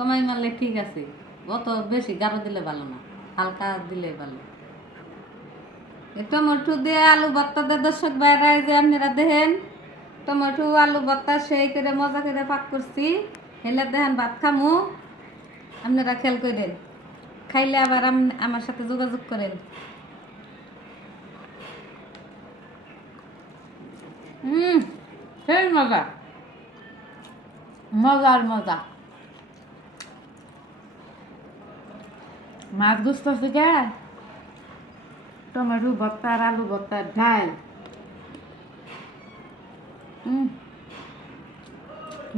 কমাই মারলে ঠিক আছে, অত বেশি গাঢ় দিলে ভালো না, হালকা দিলে ভালো। টমেটো দিয়ে আলু ভর্তা দিয়ে দর্শক বাইরে যে আপনারা দেখেন, টমেটো আলু ভর্তা সেই করে মজা করে পাক করছি। হেলে দেখেন ভাত খামু, আপনারা খেয়াল করেন, খাইলে আবার আমার সাথে যোগাযোগ করেন। সেই মজা, মজার মজা। মাছ গুস্ত থেকে টমেটো ভর্তা আর আলু ভর্তা ডাল,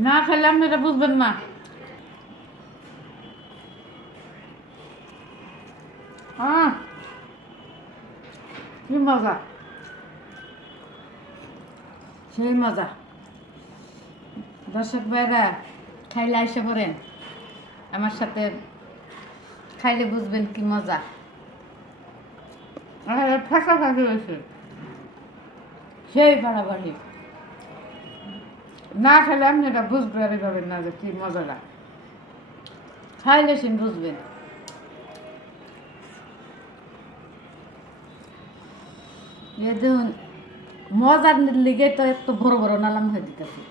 না খেলে আপনি এটা বুঝবেন না। কি মজা, সেই মজা। দর্শক ভাইরা খাইলে আইসে পড়েন, আমার সাথে খাইলে বুঝবেন কি মজা। ফাঁকা ফাঁকি হয়েছে, সেই বাড়াবাড়ি। না খেলে আপনি এটা বুঝতে পারবেন না যে কি মজাটা, খাইলে সেন বুঝবেন। দেখুন মজার লিগে তো একটু বড় বড় নালাম হয়ে দিতেছে।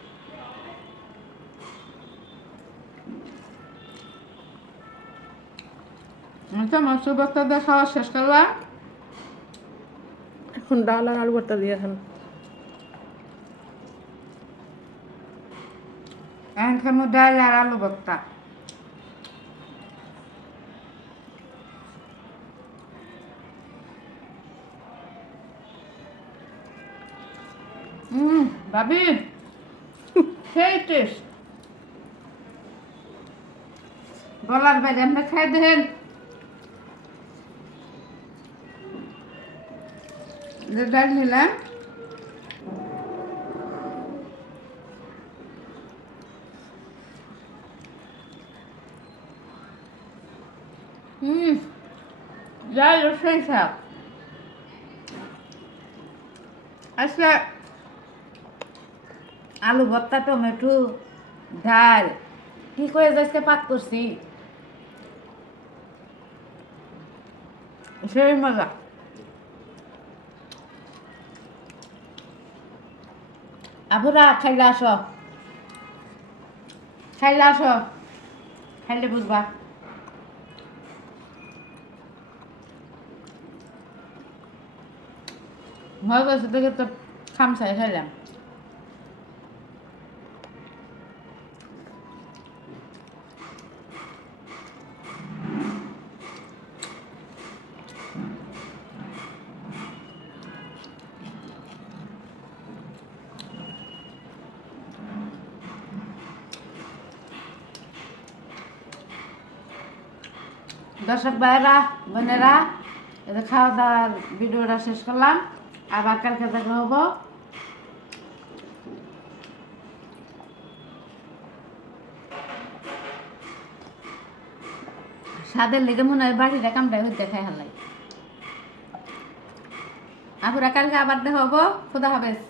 আচ্ছা, মাছ ভর্তা দিয়ে খাওয়া শেষ করলাম, এখন ডাল আর আলু ভর্তা দিয়ে খান। এখন খাবো ডাল আর আলু ভর্তা। ভাবি সেই টেস্ট বলার বাইরে। আমরা খাই দেখেন, ডাল নিলাম, যাই সেই সাপ। আচ্ছা, আলু ভর্তা টমেটো ডাল কি করে যাচ্ছে পাক করছি, সেই মজা। আপুরা খাইলে আসো, খাইলে আসো, খাইলে বুঝবা। মজা আছে দেখে তো খামসাই খাইলাম। দর্শক ভাইয়েরা বোনেরা, এটা খাওয়া দাওয়ার ভিডিওটা শেষ করলাম, আবার কালকে দেখা হবো। স্বাদের লেগে মনে হয় বাড়িটা কামড়ায় হইতে খাই হালাই। আপুরা কালকে আবার দেখা হবো। খুদা হাফেজ।